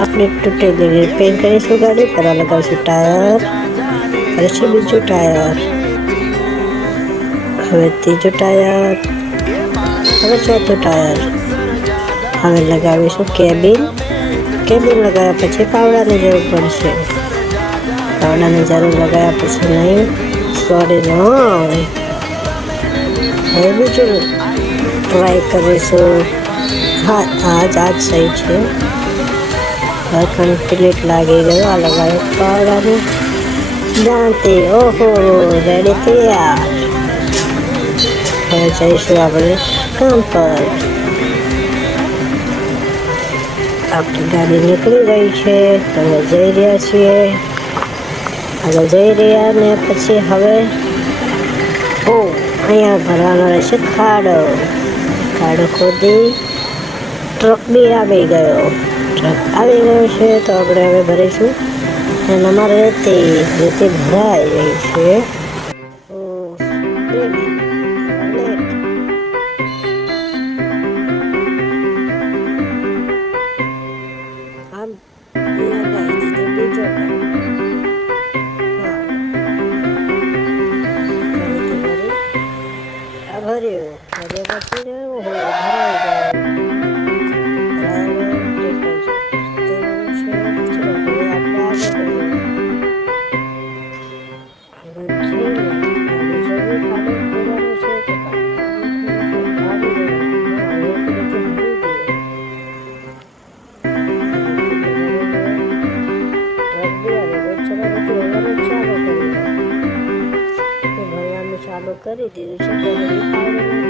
આપણે તૂટેલી રિપેર કરીશું ગાડી, પહેલાં લગાવીશું ટાયર, પછી બીજું ટાયર, હવે ત્રીજું ટાયર, હવે ચોથું ટાયર. હવે લગાવીશું કેબિન. કેબિન લગાવ્યા પછી પાવડાની જરૂર પડશે. પાવડાની જરૂર લગાવ્યા પછી નહીં, સોરી નો. હવે બીજું ટ્રાય કરીશું. હા આજ સહી છે. હવે કમ્પ્લીટ લાગી ગયું. આ લગાવ્યું પાવડાનું જાણતી. ઓહો, રેડી તૈયાર. હવે જઈશું આપણે કામ પર. આપણી ગાડી નીકળી ગઈ છે. તમે જઈ રહ્યા છીએ. આગળ જઈ રહ્યા ને પછી હવે અહીંયા ભરવાનો રહેશે ખાડો. ખાડો ખોદી ટ્રક બી આવી ગયો. ટ્રક આવી ગયો છે તો આપણે હવે ભરીશું. અને અમારે રેતી ભરાઈ રહી છે. ચાલુ કરી દીધું છે.